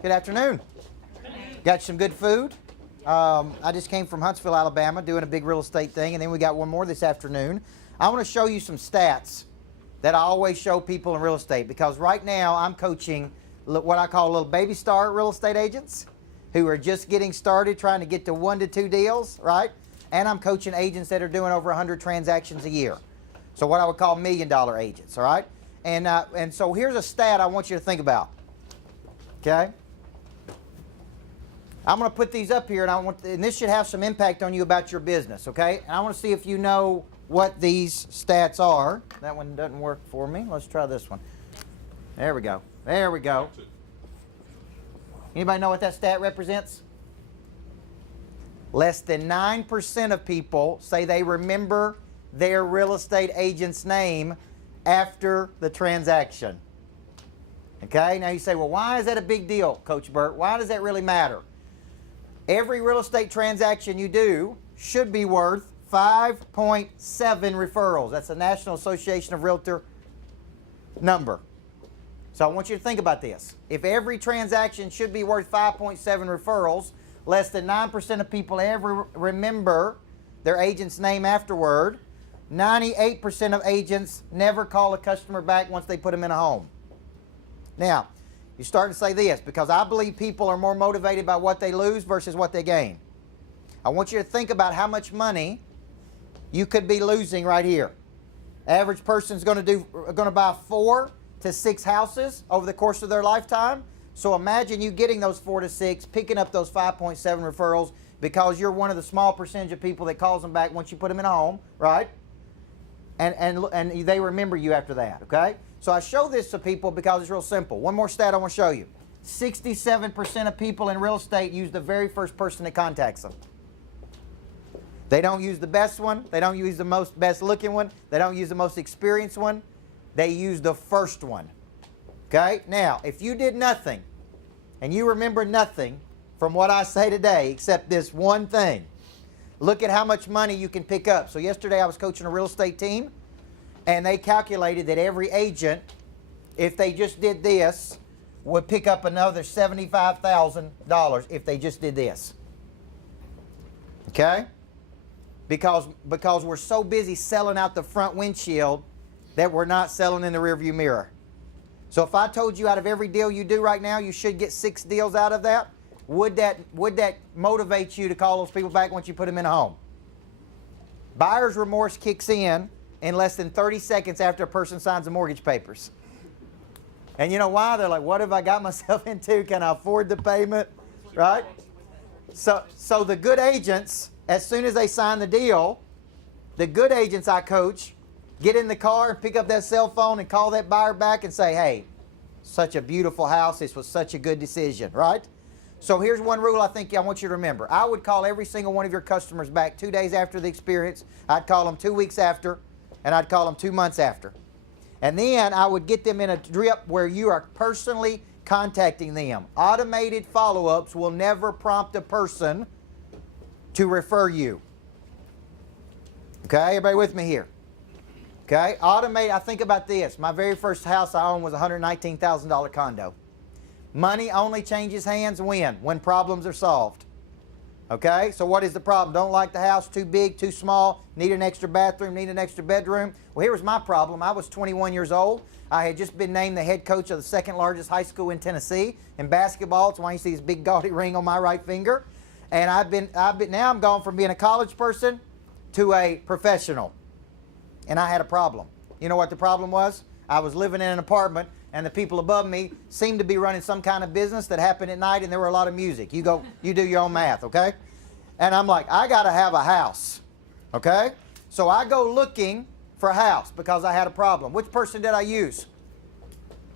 Good afternoon. Got some good food. I just came from Huntsville, Alabama, doing a big real estate thing, and then we got one more this afternoon. I want to show you some stats that I always show people in real estate, because right now I'm coaching what I call little baby star real estate agents who are just getting started, trying to get to 1 to 2 deals, right? And I'm coaching agents that are doing over 100 transactions a year. So what I would call $1 million agents, all right? And so here's a stat I want you to think about, okay? I'm going to put these up here, and this should have some impact on you about your business, okay? And I want to see if you know what these stats are. That one doesn't work for me. Let's try this one. There we go. There we go. Anybody know what that stat represents? Less than 9% of people say they remember their real estate agent's name after the transaction. Okay? Now you say, well, why is that a big deal, Coach Burt? Why does that really matter? Every real estate transaction you do should be worth 5.7 referrals. That's the National Association of Realtor number. So I want you to think about this. If every transaction should be worth 5.7 referrals, less than 9% of people ever remember their agent's name afterward. 98% of agents never call a customer back once they put them in a home. Now, you start to say this, because I believe people are more motivated by what they lose versus what they gain. I want you to think about how much money you could be losing right here. Average person's going to buy 4 to 6 houses over the course of their lifetime. So imagine you getting those 4 to 6, picking up those 5.7 referrals, because you're one of the small percentage of people that calls them back once you put them in a home, right? And they remember you after that, okay? So I show this to people because it's real simple. One more stat I want to show you. 67% of people in real estate use the very first person that contacts them. They don't use the best one. They don't use the best looking one. They don't use the most experienced one. They use the first one. Okay? Now, if you did nothing and you remember nothing from what I say today except this one thing, look at how much money you can pick up. So yesterday I was coaching a real estate team, and they calculated that every agent, if they just did this, would pick up another $75,000 if they just did this. Okay? Because we're so busy selling out the front windshield that we're not selling in the rearview mirror. So if I told you out of every deal you do right now, you should get 6 deals out of that, would that motivate you to call those people back once you put them in a home? Buyer's remorse kicks in less than 30 seconds after a person signs the mortgage papers. And you know why? They're like, what have I got myself into? Can I afford the payment? Right? So the good agents, as soon as they sign the deal, the good agents I coach get in the car and pick up that cell phone and call that buyer back and say, hey, such a beautiful house. This was such a good decision, right? So here's one rule I want you to remember. I would call every single one of your customers back 2 days after the experience. I'd call them 2 weeks after, and I'd call them 2 months after. And then I would get them in a drip where you are personally contacting them. Automated follow-ups will never prompt a person to refer you. Okay, everybody with me here? Okay, I think about this. My very first house I owned was a $119,000 condo. Money only changes hands when problems are solved. Okay, so what is the problem? Don't like the house, too big, too small, need an extra bathroom, need an extra bedroom. Well, here was my problem. I was 21 years old. I had just been named the head coach of the second largest high school in Tennessee in basketball. That's why you see this big gaudy ring on my right finger. And now I'm gone from being a college person to a professional. And I had a problem. You know what the problem was? I was living in an apartment, and the people above me seemed to be running some kind of business that happened at night, and there were a lot of music. You do your own math, okay? And I'm like, I got to have a house, okay? So I go looking for a house because I had a problem. Which person did I use?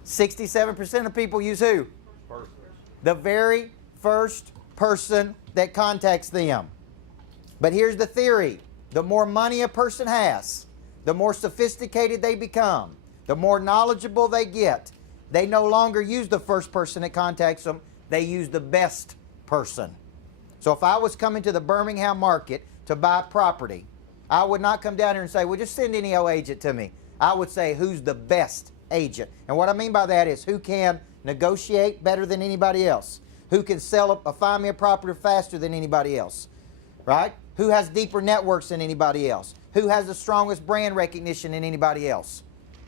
67% of people use who? The very first person that contacts them. But here's the theory. The more money a person has, the more sophisticated they become, the more knowledgeable they get. They no longer use the first person that contacts them. They use the best person. So if I was coming to the Birmingham market to buy property, I would not come down here and say, well, just send any old agent to me. I would say, who's the best agent? And what I mean by that is who can negotiate better than anybody else, who can find me a property faster than anybody else, right? Who has deeper networks than anybody else, who has the strongest brand recognition than anybody else.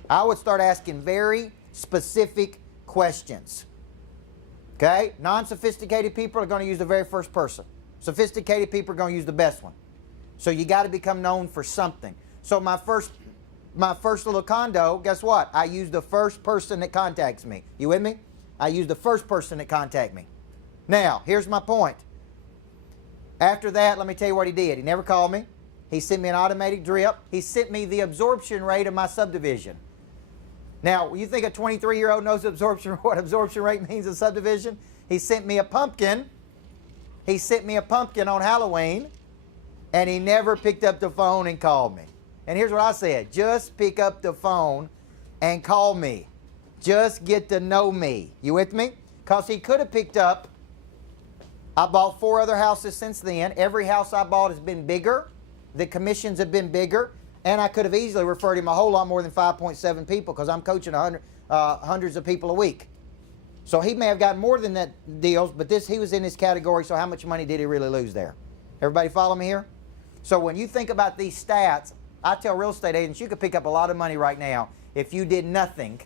I would start asking very specific questions. Okay? Non-sophisticated people are going to use the very first person. Sophisticated people are going to use the best one. So you got to become known for something. So my first little condo, guess what? I use the first person that contacts me. You with me? I use the first person that contacts me. Now, here's my point. After that, let me tell you what he did. He never called me. He sent me an automatic drip. He sent me the absorption rate of my subdivision. Now, you think a 23-year-old knows what absorption rate means in subdivision? He sent me a pumpkin. He sent me a pumpkin on Halloween, and he never picked up the phone and called me. And here's what I said. Just pick up the phone and call me. Just get to know me. You with me? Because he could have picked up. I bought 4 other houses since then. Every house I bought has been bigger. The commissions have been bigger. And I could have easily referred him a whole lot more than 5.7 people because I'm coaching hundreds of people a week. So he may have gotten more than that deals, but he was in this category, so how much money did he really lose there? Everybody follow me here? So when you think about these stats, I tell real estate agents you could pick up a lot of money right now if you did nothing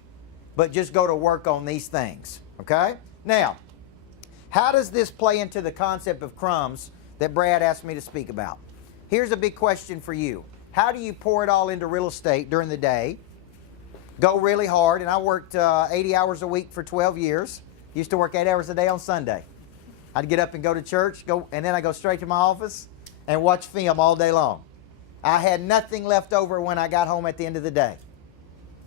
but just go to work on these things. Okay? Now, how does this play into the concept of crumbs that Brad asked me to speak about? Here's a big question for you. How do you pour it all into real estate during the day? Go really hard, and I worked 80 hours a week for 12 years. Used to work 8 hours a day on Sunday. I'd get up and go to church, and then I go straight to my office and watch film all day long. I had nothing left over when I got home at the end of the day.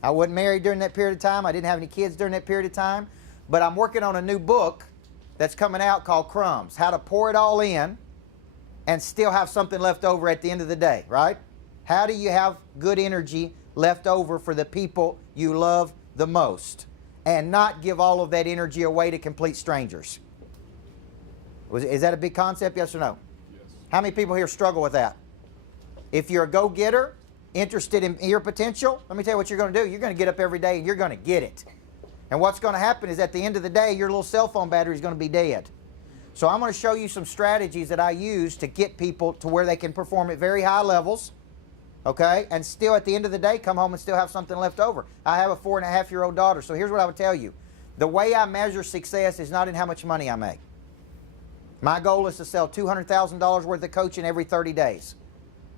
I wasn't married during that period of time. I didn't have any kids during that period of time. But I'm working on a new book that's coming out called Crumbs, how to pour it all in and still have something left over at the end of the day, right? How do you have good energy left over for the people you love the most and not give all of that energy away to complete strangers? Is that a big concept, yes or no? Yes. How many people here struggle with that? If you're a go-getter, interested in your potential, let me tell you what you're going to do. You're going to get up every day and you're going to get it. And what's going to happen is at the end of the day, your little cell phone battery is going to be dead. So I'm going to show you some strategies that I use to get people to where they can perform at very high levels, okay, and still at the end of the day come home and still have something left over. I have a 4.5-year-old daughter, so here's what I would tell you. The way I measure success is not in how much money I make. My goal is to sell $200,000 worth of coaching every 30 days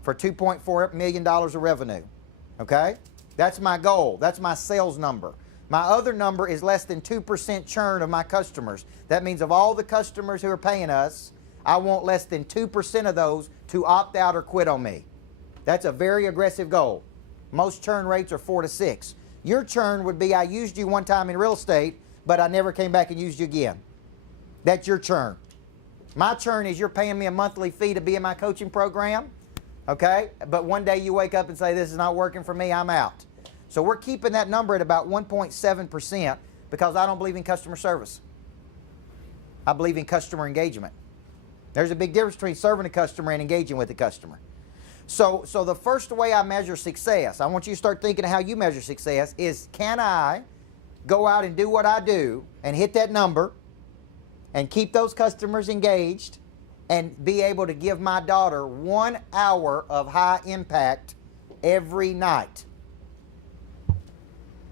for $2.4 million of revenue, okay? That's my goal. That's my sales number. My other number is less than 2% churn of my customers. That means of all the customers who are paying us, I want less than 2% of those to opt out or quit on me. That's a very aggressive goal. Most churn rates are 4 to 6. Your churn would be I used you one time in real estate, but I never came back and used you again. That's your churn. My churn is you're paying me a monthly fee to be in my coaching program, okay? But one day you wake up and say, this is not working for me, I'm out. So we're keeping that number at about 1.7% because I don't believe in customer service. I believe in customer engagement. There's a big difference between serving a customer and engaging with the customer. So the first way I measure success, I want you to start thinking of how you measure success, is can I go out and do what I do and hit that number and keep those customers engaged and be able to give my daughter 1 hour of high impact every night.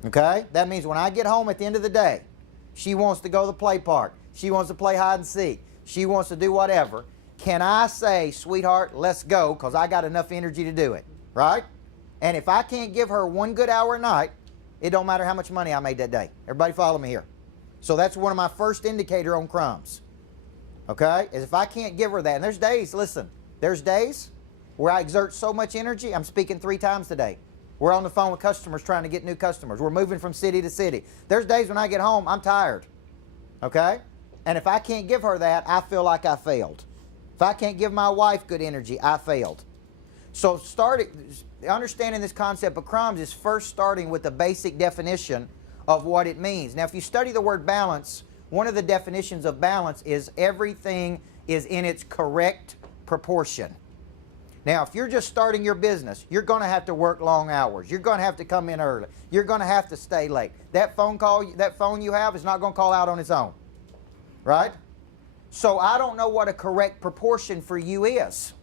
Okay? That means when I get home at the end of the day, she wants to go to the play park. She wants to play hide and seek. She wants to do whatever. Can I say, sweetheart, let's go because I got enough energy to do it, right? And if I can't give her 1 good hour a night, it don't matter how much money I made that day. Everybody follow me here. So that's one of my first indicator on crumbs, okay, is if I can't give her that. And there's days, listen, there's days where I exert so much energy, I'm speaking 3 times today. We're on the phone with customers trying to get new customers. We're moving from city to city. There's days when I get home, I'm tired, okay? And if I can't give her that, I feel like I failed. If I can't give my wife good energy, I failed. So understanding this concept of crumbs is first starting with the basic definition of what it means. Now, if you study the word balance, one of the definitions of balance is everything is in its correct proportion. Now, if you're just starting your business, you're going to have to work long hours. You're going to have to come in early. You're going to have to stay late. That phone you have is not going to call out on its own, right? So I don't know what a correct proportion for you is.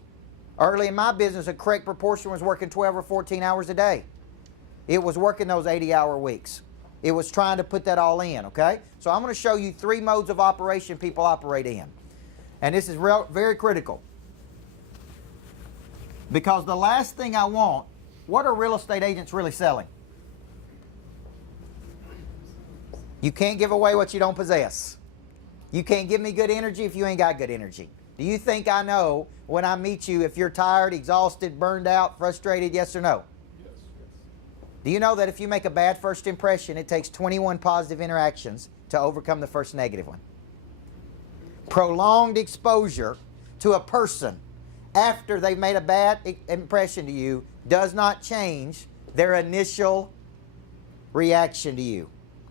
Early in my business, a correct proportion was working 12 or 14 hours a day. It was working those 80-hour weeks. It was trying to put that all in, okay? So I'm going to show you 3 modes of operation people operate in. And this is very critical. Because the last thing I want, what are real estate agents really selling? You can't give away what you don't possess. You can't give me good energy if you ain't got good energy. Do you think I know when I meet you if you're tired, exhausted, burned out, frustrated, yes or no? Yes. Do you know that if you make a bad first impression, it takes 21 positive interactions to overcome the first negative one? Prolonged exposure to a person after they've made a bad impression to you does not change their initial reaction to you.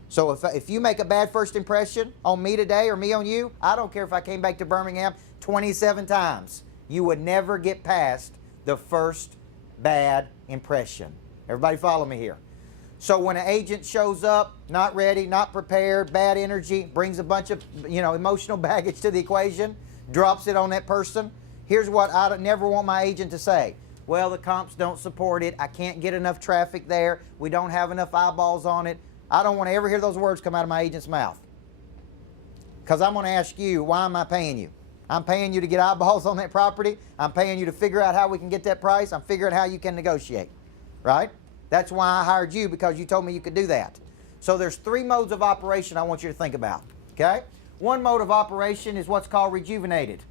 So if you make a bad first impression on me today or me on you, I don't care if I came back to Birmingham 27 times, you would never get past the first bad impression. Everybody follow me here. So when an agent shows up, not ready, not prepared, bad energy, brings a bunch of emotional baggage to the equation, drops it on that person, here's what I never want my agent to say. Well, the comps don't support it. I can't get enough traffic there. We don't have enough eyeballs on it. I don't want to ever hear those words come out of my agent's mouth. Because I'm going to ask you, why am I paying you? I'm paying you to get eyeballs on that property. I'm paying you to figure out how we can get that price. I'm figuring out how you can negotiate. Right? That's why I hired you, because you told me you could do that. So there's 3 modes of operation I want you to think about. Okay? One mode of operation is what's called rejuvenated.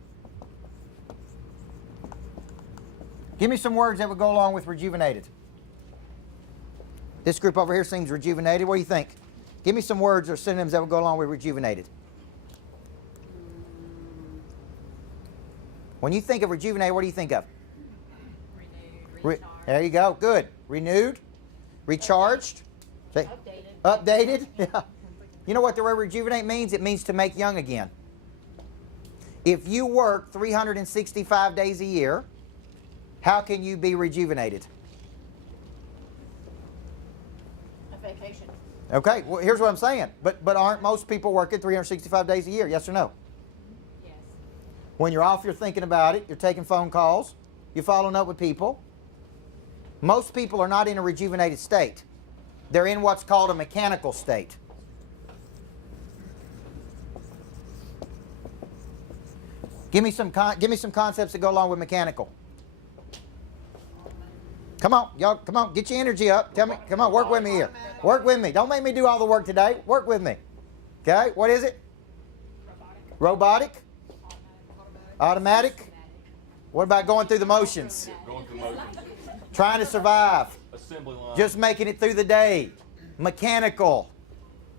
Give me some words that would go along with rejuvenated. This group over here seems rejuvenated. What do you think? Give me some words or synonyms that would go along with rejuvenated. When you think of rejuvenated, what do you think of? Renewed, There you go. Good. Renewed, recharged, updated. Yeah. You know what the word rejuvenate means? It means to make young again. If you work 365 days a year, how can you be rejuvenated? A vacation. Okay, well, here's what I'm saying. But aren't most people working 365 days a year? Yes or no? Yes. When you're off, you're thinking about it. You're taking phone calls. You're following up with people. Most people are not in a rejuvenated state. They're in what's called a mechanical state. Give me some concepts that go along with mechanical. Come on, y'all, come on, get your energy up. Tell me, come on, work with me here. Work with me. Don't make me do all the work today. Work with me. Okay, what is it? Robotic? Automatic? What about going through the motions? Going through motions. Trying to survive. Assembly line. Just making it through the day. Mechanical.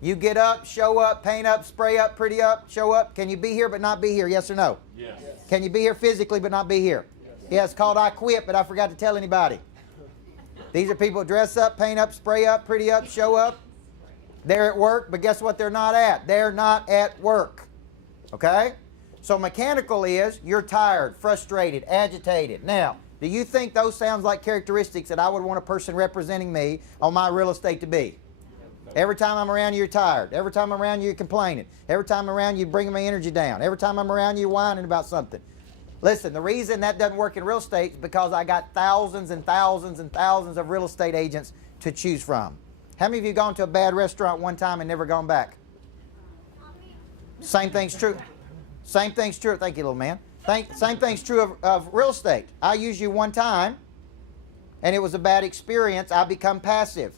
You get up, show up, paint up, spray up, pretty up, show up. Can you be here but not be here? Yes or no? Yes. Can you be here physically but not be here? Yeah, it's called I quit, but I forgot to tell anybody. These are people who dress up, paint up, spray up, pretty up, show up. They're at work, but guess what they're not at? They're not at work. Okay? So mechanical is you're tired, frustrated, agitated. Now, do you think those sounds like characteristics that I would want a person representing me on my real estate to be? Every time I'm around you, you're tired. Every time I'm around you, you're complaining. Every time I'm around you, you're bringing my energy down. Every time I'm around you, you're whining about something. Listen, the reason that doesn't work in real estate is because I got thousands and thousands and thousands of real estate agents to choose from. How many of you gone to a bad restaurant one time and never gone back? Same thing's true. Same thing's true. Thank you, little man. Same thing's true of real estate. I used you one time, and it was a bad experience. I become passive.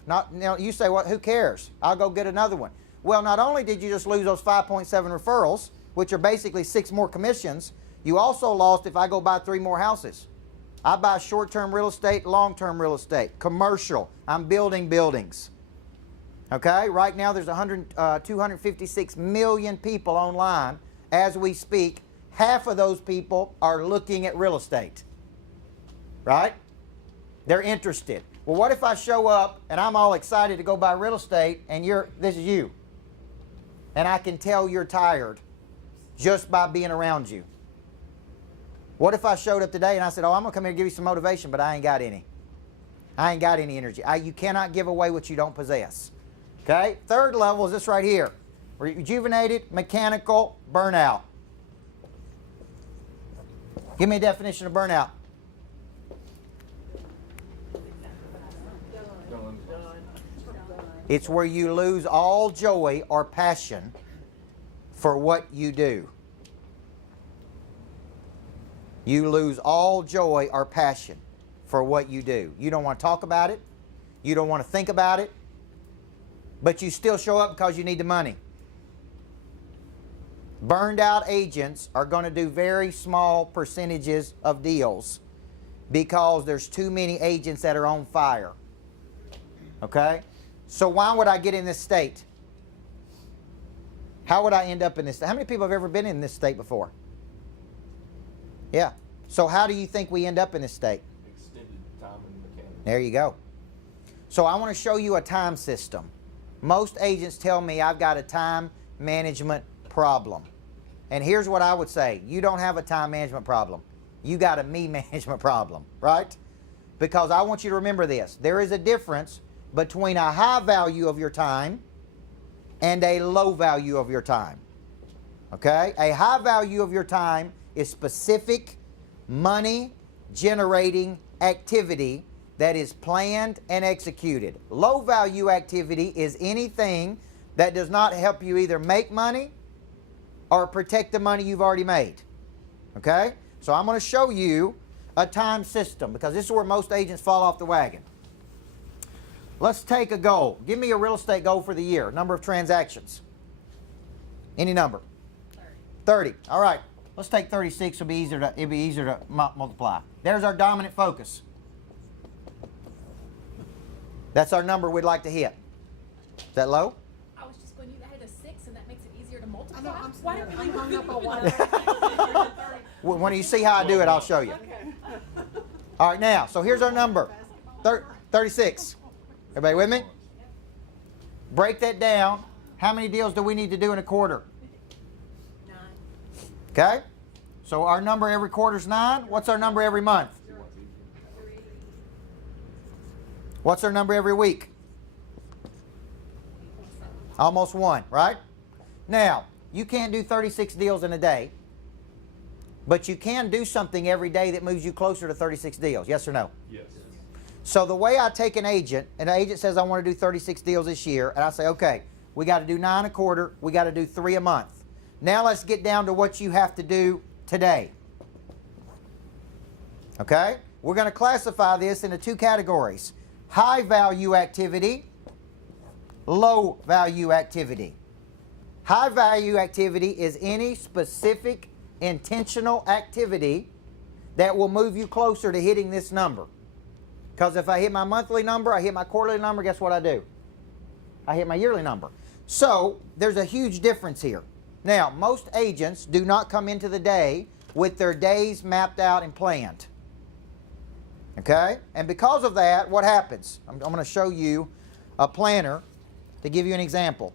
You say, "Well, who cares? I'll go get another one." Well, not only did you just lose those 5.7 referrals, which are basically 6 more commissions, you also lost if I go buy 3 more houses. I buy short-term real estate, long-term real estate, commercial. I'm building buildings. Okay? Right now there's 256 million people online as we speak. Half of those people are looking at real estate. Right? They're interested. Well, what if I show up and I'm all excited to go buy real estate and this is you. And I can tell you're tired just by being around you. What if I showed up today and I said, oh, I'm going to come here and give you some motivation, but I ain't got any. I ain't got any energy. You cannot give away what you don't possess. Okay? Third level is this right here. Rejuvenated mechanical burnout. Give me a definition of burnout. It's where you lose all joy or passion for what you do. You lose all joy or passion for what you do. You don't want to talk about it. You don't want to think about it. But you still show up because you need the money. Burned out agents are going to do very small percentages of deals because there's too many agents that are on fire. Okay? So why would I get in this state? How would I end up in this state? How many people have ever been in this state before? Yeah. So how do you think we end up in this state? Extended time and mechanics. There you go. So I want to show you a time system. Most agents tell me I've got a time management problem. And here's what I would say. You don't have a time management problem. You got a me management problem, right? Because I want you to remember this. There is a difference between a high value of your time and a low value of your time. Okay? A high value of your time is specific money generating activity that is planned and executed. Low value activity is anything that does not help you either make money or protect the money you've already made. Okay? So I'm going to show you a time system because this is where most agents fall off the wagon. Let's take a goal. Give me a real estate goal for the year. Number of transactions. Any number. 30. All right. Let's take 36. It'll be easier to multiply. There's our dominant focus. That's our number we'd like to hit. Is that low? I was just going, you added a 6 and that makes it easier to multiply. I know, I'm Why sorry. didn't we I'm hung up on one. When you see how I do it, I'll show you. All right, now, so here's our number. 36. Everybody with me? Break that down. How many deals do we need to do in a quarter? 9. Okay? So our number every quarter is 9. What's our number every month? What's our number every week? Almost 1, right? Now, you can't do 36 deals in a day, but you can do something every day that moves you closer to 36 deals. Yes or no? Yes. So the way I take an agent says I want to do 36 deals this year, and I say, okay, we got to do 9 a quarter, we got to do 3 a month. Now let's get down to what you have to do today. Okay? We're going to classify this into 2 categories. High value activity, low value activity. High value activity is any specific intentional activity that will move you closer to hitting this number. Because if I hit my monthly number, I hit my quarterly number, guess what I do? I hit my yearly number. So there's a huge difference here. Now, most agents do not come into the day with their days mapped out and planned. Okay? And because of that, what happens? I'm going to show you a planner to give you an example.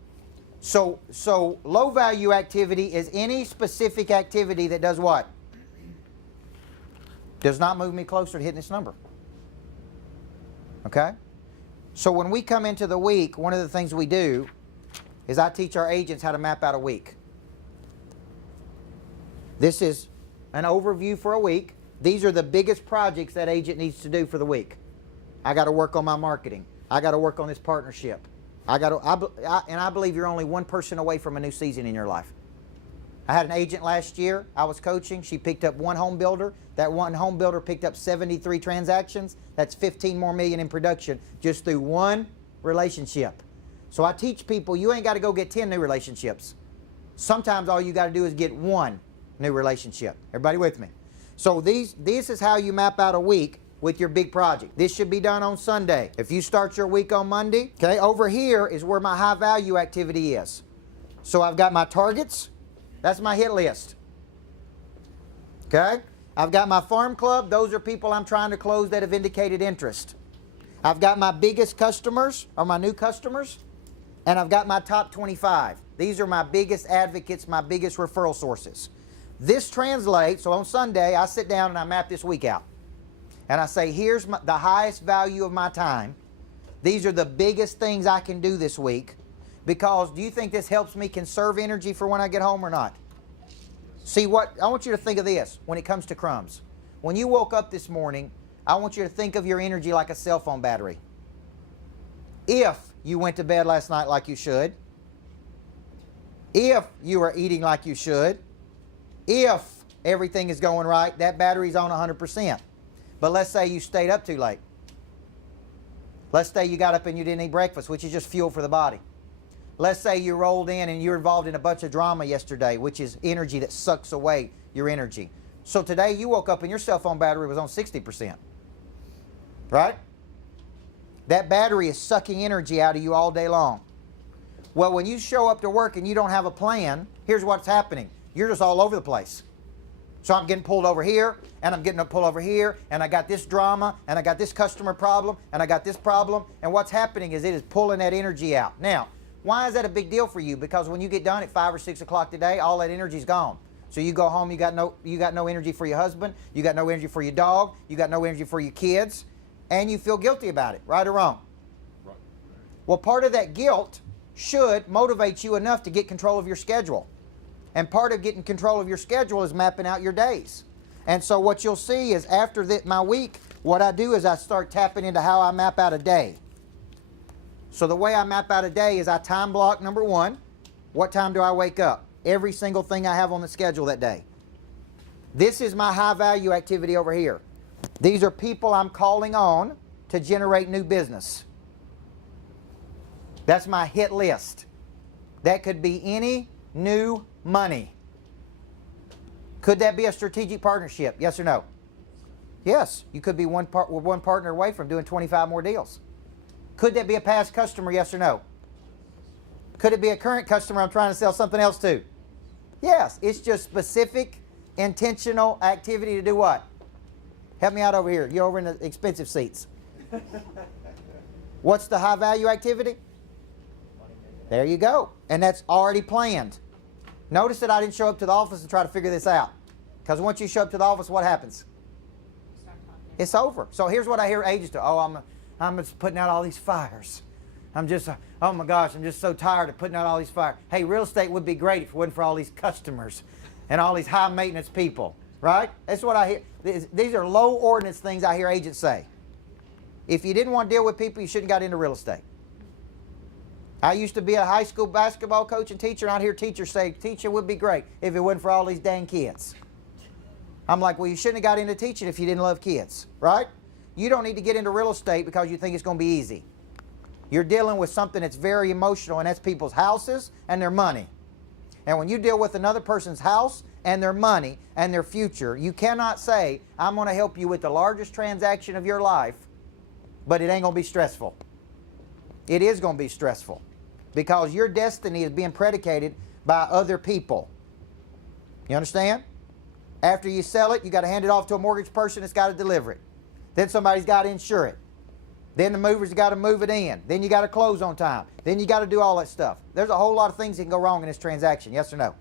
So low value activity is any specific activity that does what? Does not move me closer to hitting this number. Okay? So when we come into the week, one of the things we do is I teach our agents how to map out a week. This is an overview for a week. These are the biggest projects that agent needs to do for the week. I got to work on my marketing. I got to work on this partnership. And I believe you're only one person away from a new season in your life. I had an agent last year I was coaching. She picked up 1 home builder. That 1 home builder picked up 73 transactions. That's 15 more million in production just through 1 relationship. So I teach people you ain't got to go get 10 new relationships. Sometimes all you got to do is get 1 new relationship. Everybody with me? So this is how you map out a week with your big project. This should be done on Sunday. If you start your week on Monday, okay, over here is where my high value activity is. So I've got my targets. That's my hit list. Okay? I've got my farm club. Those are people I'm trying to close that have indicated interest. I've got my biggest customers, or my new customers, and I've got my top 25. These are my biggest advocates, my biggest referral sources. This translates, so on Sunday, I sit down and I map this week out. And I say, here's the highest value of my time. These are the biggest things I can do this week. Because do you think this helps me conserve energy for when I get home or not? See what, I want you to think of this when it comes to crumbs. When you woke up this morning, I want you to think of your energy like a cell phone battery. If you went to bed last night like you should, if you are eating like you should, if everything is going right, that battery's on 100%. But let's say you stayed up too late. Let's say you got up and you didn't eat breakfast, which is just fuel for the body. Let's say you rolled in and you're involved in a bunch of drama yesterday, which is energy that sucks away your energy. So today you woke up and your cell phone battery was on 60%. Right? That battery is sucking energy out of you all day long. Well, when you show up to work and you don't have a plan, here's what's happening. You're just all over the place. So I'm getting pulled over here, and I'm getting pulled over here, and I got this drama, and I got this customer problem, and I got this problem, and what's happening is it is pulling that energy out. Now, why is that a big deal for you? Because when you get done at 5 or 6 o'clock today, all that energy's gone. So you go home, you got no energy for your husband, you got no energy for your dog, you got no energy for your kids, and you feel guilty about it, right or wrong? Right. Well, part of that guilt should motivate you enough to get control of your schedule. And part of getting control of your schedule is mapping out your days. And so what you'll see is after my week, what I do is I start tapping into how I map out a day. So the way I map out a day is I time block, number one, what time do I wake up? Every single thing I have on the schedule that day. This is my high value activity over here. These are people I'm calling on to generate new business. That's my hit list. That could be any new money. Could that be a strategic partnership? Yes or no? Yes. You could be one partner away from doing 25 more deals. Could that be a past customer? Yes or no? Could it be a current customer I'm trying to sell something else to? Yes. It's just specific, intentional activity to do what? Help me out over here. You're over in the expensive seats. What's the high value activity? There you go. And that's already planned. Notice that I didn't show up to the office and try to figure this out. Because once you show up to the office, what happens? It's over. So here's what I hear agents do. Oh, I'm just putting out all these fires. I'm just, oh my gosh, I'm just so tired of putting out all these fires. Hey, real estate would be great if it wasn't for all these customers and all these high maintenance people. Right? That's what I hear. These are low ordinance things I hear agents say. If you didn't want to deal with people, you shouldn't have got into real estate. I used to be a high school basketball coach and teacher, and I'd hear teachers say, teaching would be great if it wasn't for all these dang kids. I'm like, well, you shouldn't have got into teaching if you didn't love kids, right? You don't need to get into real estate because you think it's going to be easy. You're dealing with something that's very emotional, and that's people's houses and their money. And when you deal with another person's house and their money and their future, you cannot say, I'm going to help you with the largest transaction of your life, but it ain't going to be stressful. It is going to be stressful because your destiny is being predicated by other people. You understand? After you sell it, you got to hand it off to a mortgage person that's got to deliver it. Then somebody's got to insure it. Then the mover's got to move it in. Then you got to close on time. Then you got to do all that stuff. There's a whole lot of things that can go wrong in this transaction, yes or no?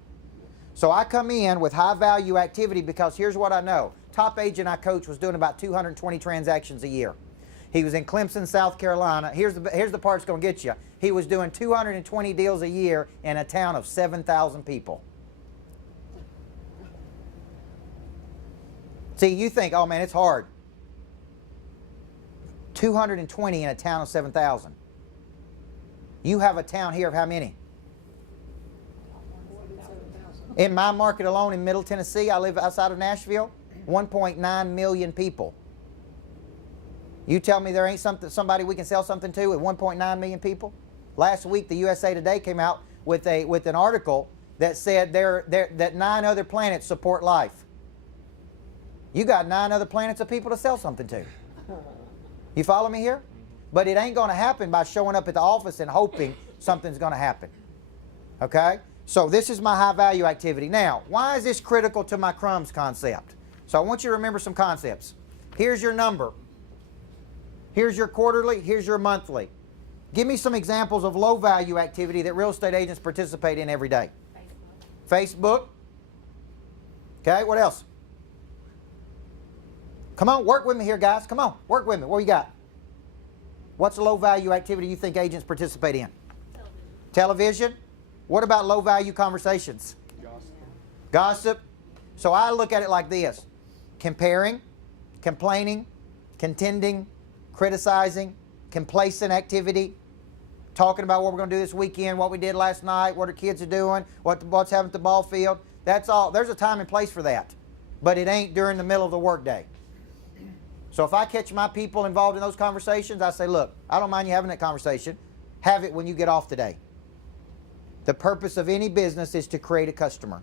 So I come in with high value activity because here's what I know. Top agent I coach was doing about 220 transactions a year. He was in Clemson, South Carolina. Here's the part that's going to get you. He was doing 220 deals a year in a town of 7,000 people. See, you think, oh man, it's hard. 220 in a town of 7,000. You have a town here of how many? In my market alone in Middle Tennessee, I live outside of Nashville, 1.9 million people. You tell me there ain't somebody we can sell something to with 1.9 million people? Last week, the USA Today came out with an article that said that 9 other planets support life. You got 9 other planets of people to sell something to. You follow me here? But it ain't going to happen by showing up at the office and hoping something's going to happen. Okay? So this is my high value activity. Now, why is this critical to my CRUMBS concept? So I want you to remember some concepts. Here's your number. Here's your quarterly. Here's your monthly. Give me some examples of low value activity that real estate agents participate in every day. Facebook. Facebook. Okay, what else? Come on, work with me here, guys. Come on, work with me. What you got? What's a low-value activity you think agents participate in? Television. What about low-value conversations? Gossip. So I look at it like this. Comparing, complaining, contending, criticizing, complacent activity, talking about what we're going to do this weekend, what we did last night, what our kids are doing, what's happening at the ball field. That's all. There's a time and place for that. But it ain't during the middle of the workday. So if I catch my people involved in those conversations, I say, look, I don't mind you having that conversation. Have it when you get off today. The purpose of any business is to create a customer.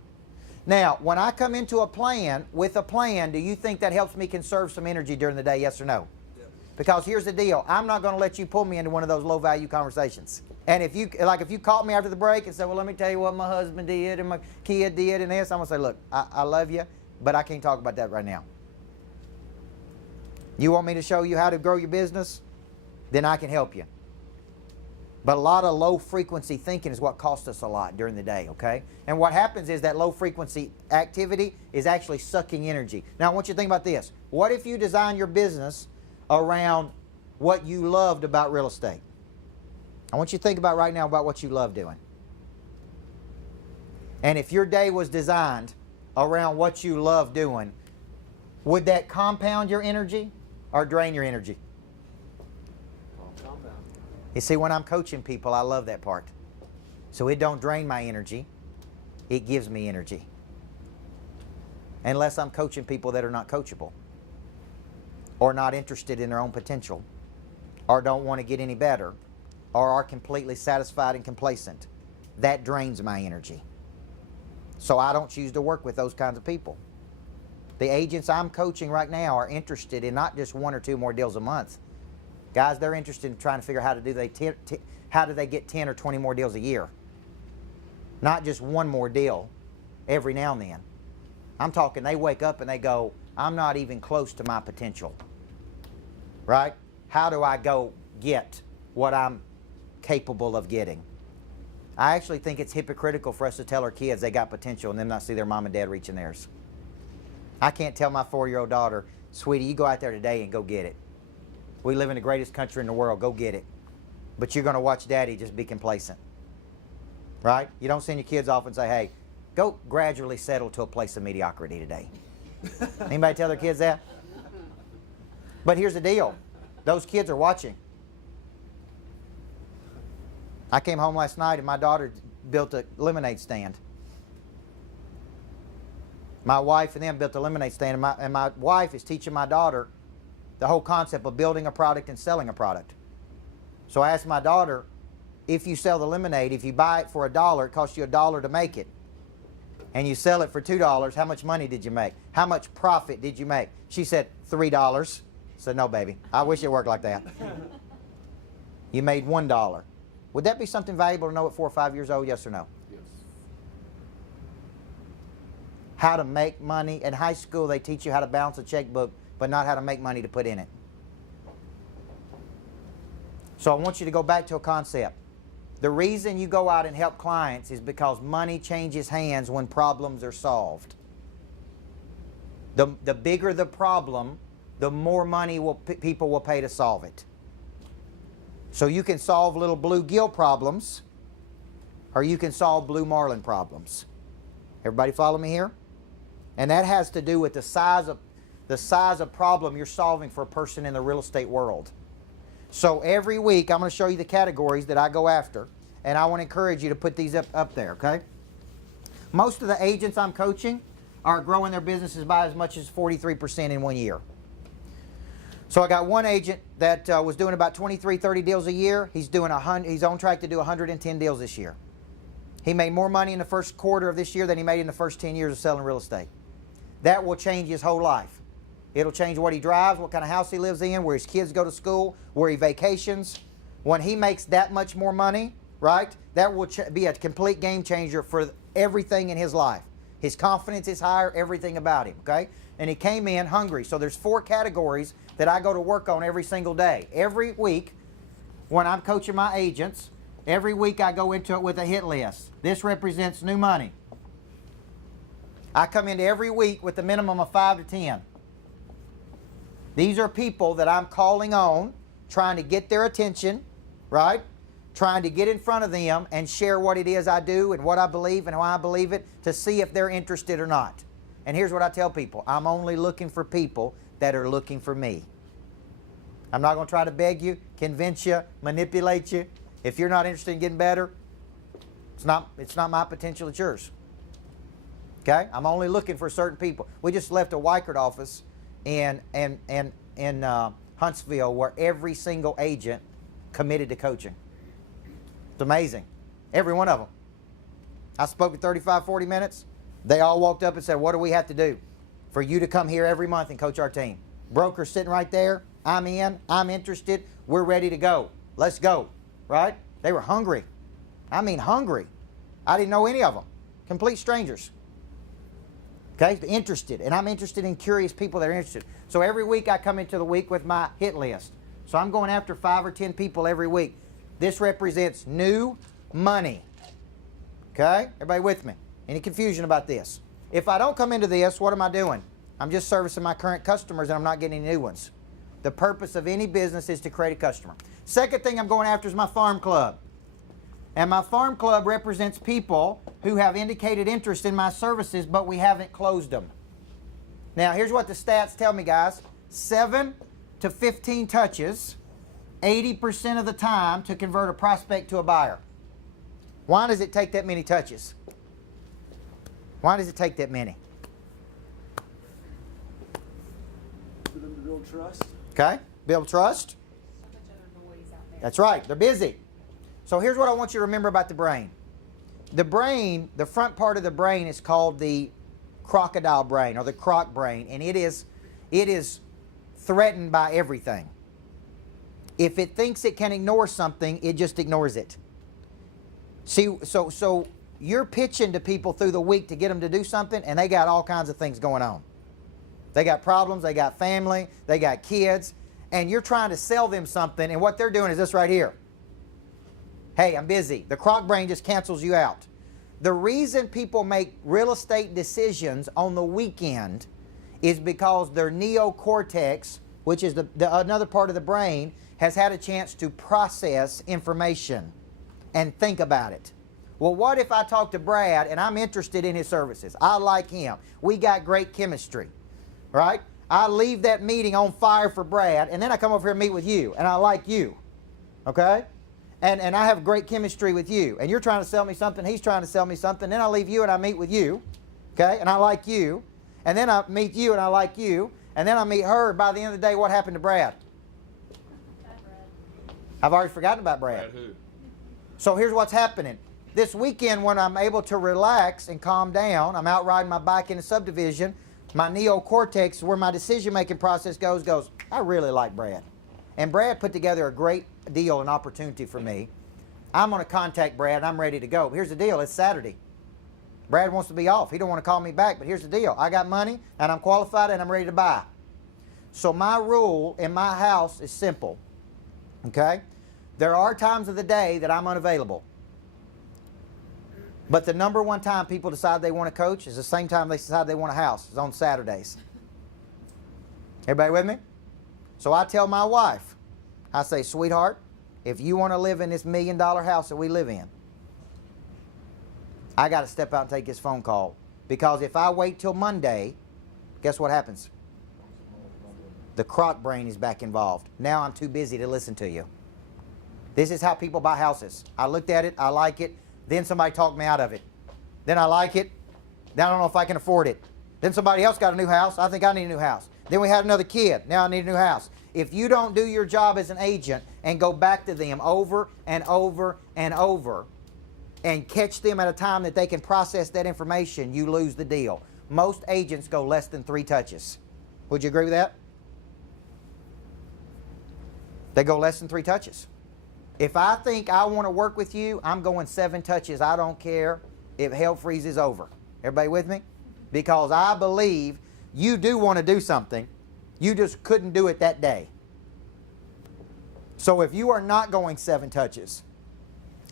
Now, when I come into a plan, with a plan, do you think that helps me conserve some energy during the day, yes or no? Yes. Because here's the deal. I'm not going to let you pull me into one of those low-value conversations. And if you caught me after the break and said, well, let me tell you what my husband did and my kid did and this, I'm going to say, look, I love you, but I can't talk about that right now. You want me to show you how to grow your business? Then I can help you. But a lot of low-frequency thinking is what costs us a lot during the day, okay? And what happens is that low-frequency activity is actually sucking energy. Now, I want you to think about this. What if you design your business around what you loved about real estate? I want you to think about right now about what you love doing. And if your day was designed around what you love doing, would that compound your energy or drain your energy? You see, when I'm coaching people, I love that part. So it don't drain my energy. It gives me energy. Unless I'm coaching people that are not coachable, or not interested in their own potential, or don't want to get any better, or are completely satisfied and complacent. That drains my energy. So I don't choose to work with those kinds of people. The agents I'm coaching right now are interested in not just 1 or 2 more deals a month. Guys, they're interested in trying to figure out how do they get 10 or 20 more deals a year. Not just one more deal every now and then. I'm talking they wake up and they go, I'm not even close to my potential. Right? How do I go get what I'm capable of getting? I actually think it's hypocritical for us to tell our kids they got potential and then not see their mom and dad reaching theirs. I can't tell my 4-year-old daughter, sweetie, you go out there today and go get it. We live in the greatest country in the world, go get it. But you're going to watch daddy just be complacent. Right? You don't send your kids off and say, hey, go gradually settle to a place of mediocrity today. Anybody tell their kids that? But here's the deal. Those kids are watching. I came home last night and my daughter built a lemonade stand. My wife and them built a lemonade stand, and my wife is teaching my daughter the whole concept of building a product and selling a product. So I asked my daughter, if you sell the lemonade, if you buy it for $1, it costs you $1 to make it, and you sell it for $2, how much money did you make? How much profit did you make? She said, $3. I said, no, baby. I wish it worked like that. You made $1. Would that be something valuable to know at 4 or 5 years old, yes or no? Yes. How to make money. In high school, they teach you how to balance a checkbook, but not how to make money to put in it. So I want you to go back to a concept. The reason you go out and help clients is because money changes hands when problems are solved. The bigger the problem, the more money people will pay to solve it. So you can solve little bluegill problems, or you can solve blue marlin problems. Everybody follow me here? And that has to do with the size of problem you're solving for a person in the real estate world. So every week I'm going to show you the categories that I go after, and I want to encourage you to put these up there, okay? Most of the agents I'm coaching are growing their businesses by as much as 43% in 1 year. So I got one agent that was doing about 23, 30 deals a year. He's on track to do 110 deals this year. He made more money in the first quarter of this year than he made in the first 10 years of selling real estate. That will change his whole life. It'll change what he drives, what kind of house he lives in, where his kids go to school, where he vacations. When he makes that much more money, right, that will be a complete game changer for everything in his life. His confidence is higher, everything about him, okay? And he came in hungry. So there's 4 categories that I go to work on every single day. Every week, when I'm coaching my agents, every week I go into it with a hit list. This represents new money. I come into every week with a minimum of 5 to 10. These are people that I'm calling on, trying to get their attention, right? Trying to get in front of them and share what it is I do and what I believe and why I believe it to see if they're interested or not. And here's what I tell people. I'm only looking for people that are looking for me. I'm not going to try to beg you, convince you, manipulate you. If you're not interested in getting better, it's not my potential, it's yours. Okay? I'm only looking for certain people. We just left a Weichert office in Huntsville where every single agent committed to coaching. It's amazing. Every one of them. I spoke for 35, 40 minutes. They all walked up and said, what do we have to do for you to come here every month and coach our team? Broker sitting right there. I'm in. I'm interested. We're ready to go. Let's go. Right? They were hungry. I mean hungry. I didn't know any of them. Complete strangers. Okay? Interested. And I'm interested in curious people that are interested. So every week I come into the week with my hit list. So I'm going after 5 or 10 people every week. This represents new money. Okay? Everybody with me? Any confusion about this? If I don't come into this, what am I doing? I'm just servicing my current customers and I'm not getting any new ones. The purpose of any business is to create a customer. Second thing I'm going after is my farm club. And my farm club represents people who have indicated interest in my services, but we haven't closed them. Now, here's what the stats tell me, guys. 7 to 15 touches, 80% of the time to convert a prospect to a buyer. Why does it take that many touches? Why does it take that many? For them to build trust. Okay, build trust. So much other noise out there. That's right, they're busy. So here's what I want you to remember about the brain. The brain, the front part of the brain is called the crocodile brain or the croc brain, and it is threatened by everything. If it thinks it can ignore something, it just ignores it. See, so you're pitching to people through the week to get them to do something, and they got all kinds of things going on. They got problems, they got family, they got kids, and you're trying to sell them something, and what they're doing is this right here. Hey, I'm busy. The croc brain just cancels you out. The reason people make real estate decisions on the weekend is because their neocortex, which is another part of the brain, has had a chance to process information and think about it. Well, what if I talk to Brad and I'm interested in his services? I like him. We got great chemistry, right? I leave that meeting on fire for Brad, and then I come over here and meet with you, and I like you, okay? And I have great chemistry with you, and you're trying to sell me something, he's trying to sell me something, then I leave you and I meet with you, okay? And I like you, and then I meet you and I like you, and then I meet her. By the end of the day, what happened to Brad? I've already forgotten about Brad. Brad who? So here's what's happening. This weekend when I'm able to relax and calm down, I'm out riding my bike in the subdivision, my neocortex, where my decision-making process goes, I really like Brad. And Brad put together a great deal and opportunity for me. I'm going to contact Brad and I'm ready to go. But here's the deal, it's Saturday. Brad wants to be off. He don't want to call me back, but here's the deal. I got money and I'm qualified and I'm ready to buy. So my rule in my house is simple, okay? There are times of the day that I'm unavailable. But the number one time people decide they want to coach is the same time they decide they want a house. It's on Saturdays. Everybody with me? So I tell my wife, I say, sweetheart, if you want to live in this $1 million house that we live in, I got to step out and take this phone call. Because if I wait till Monday, guess what happens? The croc brain is back involved. Now I'm too busy to listen to you. This is how people buy houses. I looked at it, I like it, then somebody talked me out of it. Then I like it, then I don't know if I can afford it. Then somebody else got a new house, I think I need a new house. Then we had another kid, now I need a new house. If you don't do your job as an agent and go back to them over and over and over and catch them at a time that they can process that information, you lose the deal. Most agents go less than 3 touches. Would you agree with that? They go less than 3 touches. If I think I want to work with you, I'm going 7 touches. I don't care if hell freezes over. Everybody with me? Because I believe you do want to do something. You just couldn't do it that day. So if you are not going 7 touches,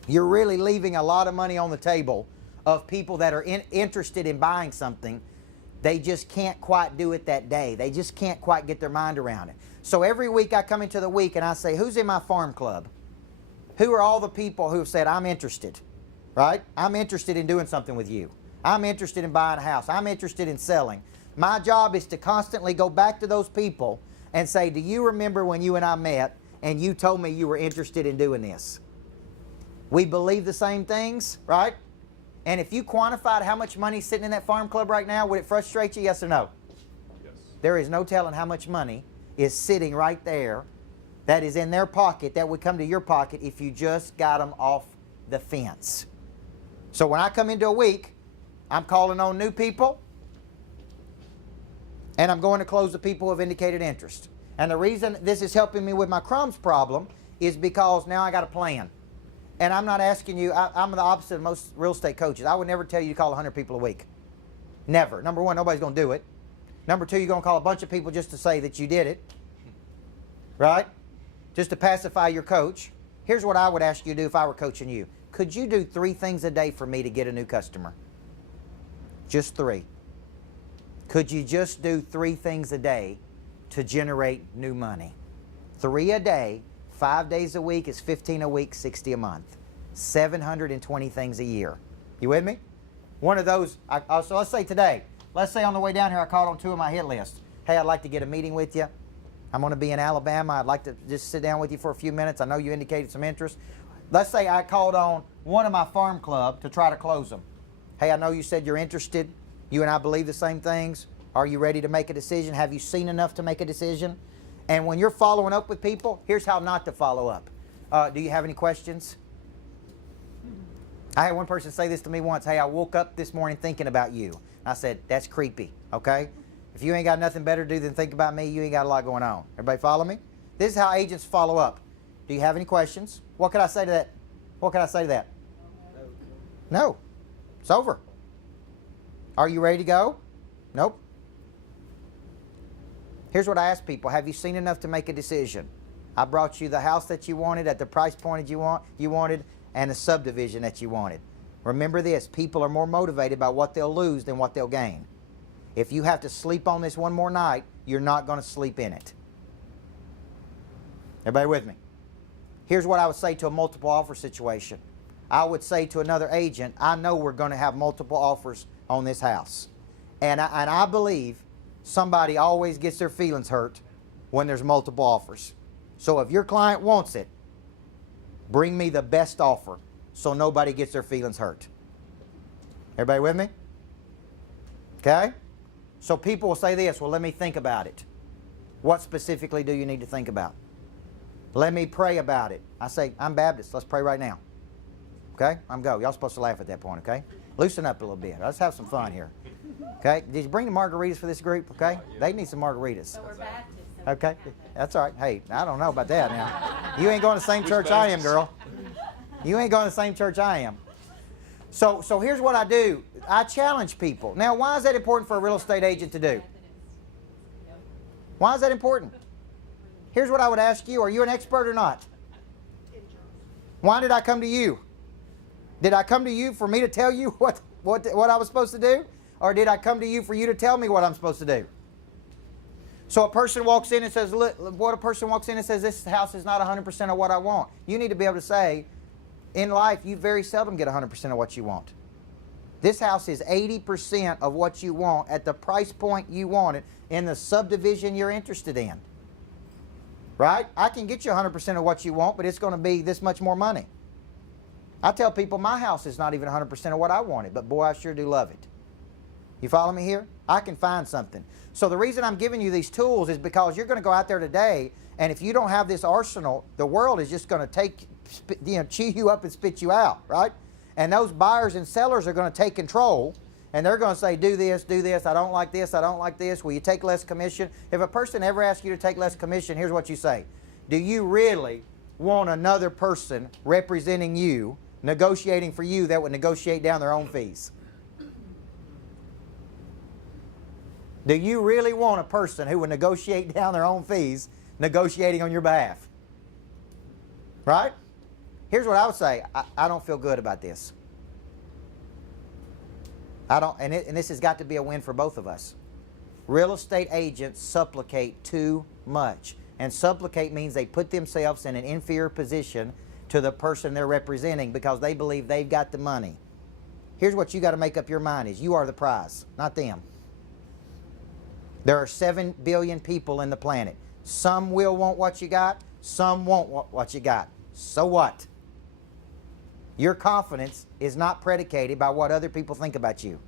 you're really leaving a lot of money on the table of people that are interested in buying something. They just can't quite do it that day. They just can't quite get their mind around it. So every week I come into the week and I say, who's in my farm club? Who are all the people who have said, I'm interested, right? I'm interested in doing something with you. I'm interested in buying a house. I'm interested in selling. My job is to constantly go back to those people and say, do you remember when you and I met and you told me you were interested in doing this? We believe the same things, right? And if you quantified how much money is sitting in that farm club right now, would it frustrate you, yes or no? Yes. There is no telling how much money is sitting right there that is in their pocket that would come to your pocket if you just got them off the fence. So when I come into a week, I'm calling on new people, and I'm going to close the people who have indicated interest. And the reason this is helping me with my CRUMBS problem is because now I got a plan. And I'm not asking you, I'm the opposite of most real estate coaches. I would never tell you to call 100 people a week. Never. Number one, nobody's going to do it. Number two, you're going to call a bunch of people just to say that you did it. Right? Just to pacify your coach. Here's what I would ask you to do if I were coaching you. Could you do 3 things a day for me to get a new customer? Just 3. Could you just do 3 things a day to generate new money? 3 a day, 5 days a week is 15 a week, 60 a month. 720 things a year. You with me? One of those, so let's say today, let's say on the way down here I called on 2 of my hit lists. Hey, I'd like to get a meeting with you. I'm going to be in Alabama. I'd like to just sit down with you for a few minutes. I know you indicated some interest. Let's say I called on one of my farm club to try to close them. Hey, I know you said you're interested. You and I believe the same things. Are you ready to make a decision? Have you seen enough to make a decision? And when you're following up with people, here's how not to follow up. Do you have any questions? I had one person say this to me once. Hey, I woke up this morning thinking about you. I said, that's creepy, okay? If you ain't got nothing better to do than think about me, you ain't got a lot going on. Everybody follow me? This is how agents follow up. Do you have any questions? What can I say to that? What can I say to that? No. It's over. Are you ready to go? Nope. Here's what I ask people. Have you seen enough to make a decision? I brought you the house that you wanted at the price point you wanted and the subdivision that you wanted. Remember this, people are more motivated by what they'll lose than what they'll gain. If you have to sleep on this one more night, you're not going to sleep in it. Everybody with me? Here's what I would say to a multiple offer situation. I would say to another agent, I know we're going to have multiple offers on this house. And I believe somebody always gets their feelings hurt when there's multiple offers. So if your client wants it, bring me the best offer so nobody gets their feelings hurt. Everybody with me? Okay? So people will say this, well, let me think about it. What specifically do you need to think about? Let me pray about it. I say, I'm Baptist. Let's pray right now. Okay? I'm go. Y'all supposed to laugh at that point, okay? Loosen up a little bit. Let's have some fun here. Okay? Did you bring the margaritas for this group? Okay? They need some margaritas. So we're Baptists. So Okay? That's all right. Hey, I don't know about that now. You ain't going to the same church I am, girl. You ain't going to the same church I am. So here's what I do. I challenge people. Now, why is that important for a real estate agent to do? Why is that important? Here's what I would ask you. Are you an expert or not? Why did I come to you? Did I come to you for me to tell you what I was supposed to do? Or did I come to you for you to tell me what I'm supposed to do? So a person walks in and says, look, what a person walks in and says, this house is not 100% of what I want. You need to be able to say, in life, you very seldom get 100% of what you want. This house is 80% of what you want at the price point you want it in the subdivision you're interested in. Right? I can get you 100% of what you want, but it's going to be this much more money. I tell people my house is not even 100% of what I wanted, but boy, I sure do love it. You follow me here? I can find something. So the reason I'm giving you these tools is because you're going to go out there today, and if you don't have this arsenal, the world is just going to chew you up and spit you out, right? And those buyers and sellers are going to take control, and they're going to say, do this, I don't like this, I don't like this. Will you take less commission? If a person ever asks you to take less commission, here's what you say. Do you really want another person representing you, negotiating for you that would negotiate down their own fees? Do you really want a person who would negotiate down their own fees, negotiating on your behalf? Right? Here's what I would say. I don't feel good about this. And this has got to be a win for both of us. Real estate agents supplicate too much. And supplicate means they put themselves in an inferior position to the person they're representing because they believe they've got the money. Here's what you got to make up your mind is you are the prize, not them. There are 7 billion people in the planet. Some will want what you got, some won't want what you got. So what? Your confidence is not predicated by what other people think about you.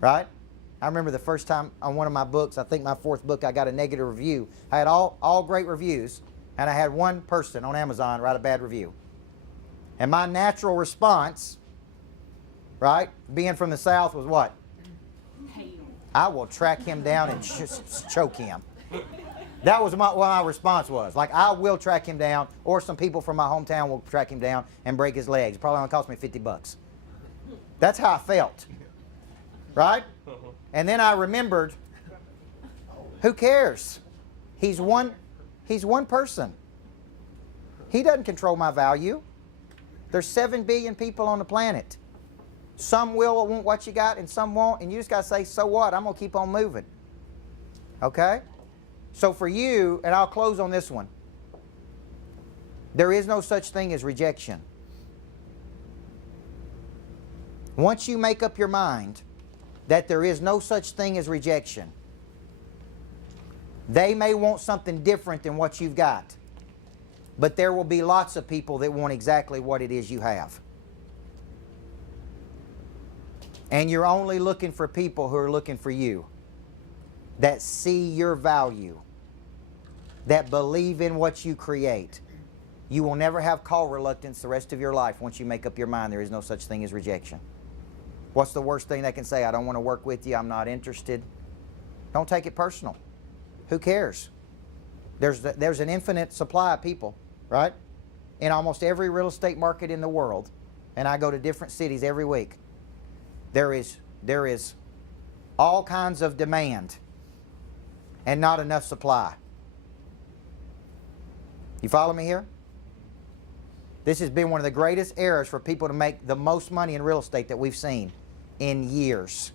Right? I remember the first time on one of my books, I think my 4th book, I got a negative review. I had all great reviews, and I had one person on Amazon write a bad review. And my natural response, right, being from the South, was what? I will track him down and just choke him. That was what my response was. Like, I will track him down, or some people from my hometown will track him down and break his legs. It probably only cost me $50. That's how I felt. Right? And then I remembered, who cares? He's one person. He doesn't control my value. There's 7 billion people on the planet. Some will want what you got and some won't, and you just got to say, so what? I'm going to keep on moving. Okay? So for you, and I'll close on this one, there is no such thing as rejection. Once you make up your mind that there is no such thing as rejection, they may want something different than what you've got, but there will be lots of people that want exactly what it is you have. And you're only looking for people who are looking for you, that see your value, that believe in what you create. You will never have call reluctance the rest of your life once you make up your mind there is no such thing as rejection. What's the worst thing they can say? I don't want to work with you. I'm not interested. Don't take it personal. Who cares? There's an infinite supply of people, right? In almost every real estate market in the world, and I go to different cities every week, there is all kinds of demand and not enough supply. You follow me here? This has been one of the greatest eras for people to make the most money in real estate that we've seen in years.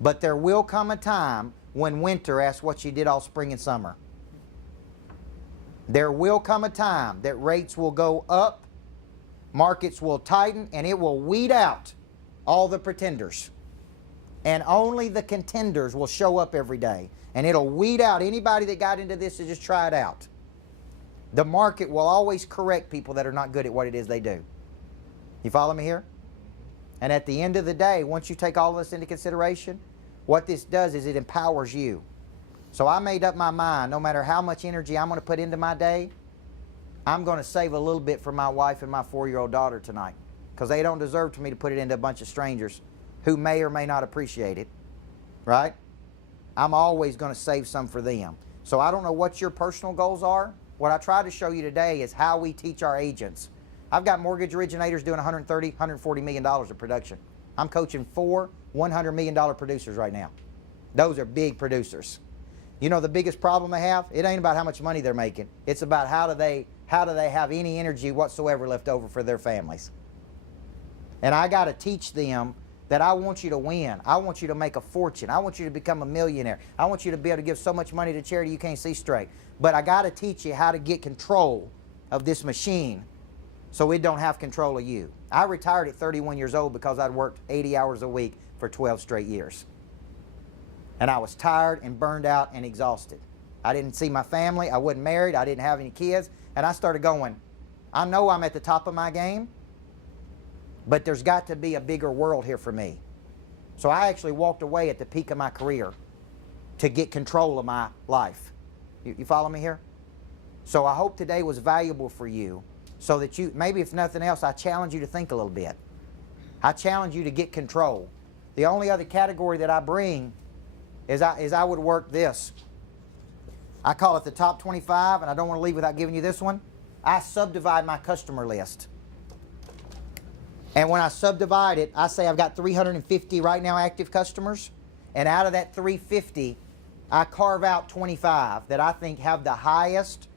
But there will come a time when winter asks what you did all spring and summer. There will come a time that rates will go up, markets will tighten, and it will weed out all the pretenders. And only the contenders will show up every day. And it'll weed out anybody that got into this to just try it out. The market will always correct people that are not good at what it is they do. You follow me here? And at the end of the day, once you take all of this into consideration, what this does is it empowers you. So I made up my mind, no matter how much energy I'm going to put into my day, I'm going to save a little bit for my wife and my 4-year-old daughter tonight. Because they don't deserve for me to put it into a bunch of strangers who may or may not appreciate it. Right? I'm always going to save some for them. So I don't know what your personal goals are. What I tried to show you today is how we teach our agents. I've got mortgage originators doing $130, $140 million of production. I'm coaching 4 $100 million producers right now. Those are big producers. You know the biggest problem they have? It ain't about how much money they're making. It's about how do they have any energy whatsoever left over for their families. And I got to teach them that I want you to win. I want you to make a fortune. I want you to become a millionaire. I want you to be able to give so much money to charity you can't see straight. But I got to teach you how to get control of this machine so it don't have control of you. I retired at 31 years old because I'd worked 80 hours a week for 12 straight years. And I was tired and burned out and exhausted. I didn't see my family. I wasn't married. I didn't have any kids. And I started going, I know I'm at the top of my game, but there's got to be a bigger world here for me. So I actually walked away at the peak of my career to get control of my life. You follow me here? So I hope today was valuable for you so that you, maybe if nothing else, I challenge you to think a little bit. I challenge you to get control. The only other category that I bring is I would work this. I call it the top 25, and I don't want to leave without giving you this one. I subdivide my customer list. And when I subdivide it, I say I've got 350 right now active customers, and out of that 350, I carve out 25 that I think have the highest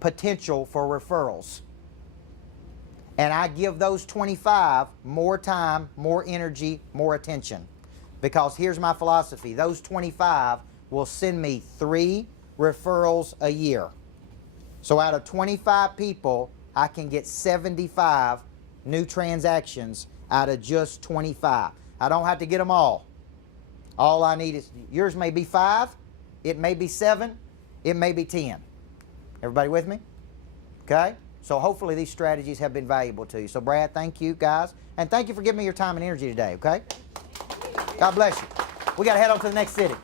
potential for referrals. And I give those 25 more time, more energy, more attention. Because here's my philosophy. Those 25 will send me 3 referrals a year. So out of 25 people, I can get 75 new transactions out of just 25. I don't have to get them all. All I need is, yours may be 5, it may be 7, it may be 10. Everybody with me? Okay? So hopefully these strategies have been valuable to you. So Brad, thank you guys. And thank you for giving me your time and energy today, okay? God bless you. We got to head on to the next city.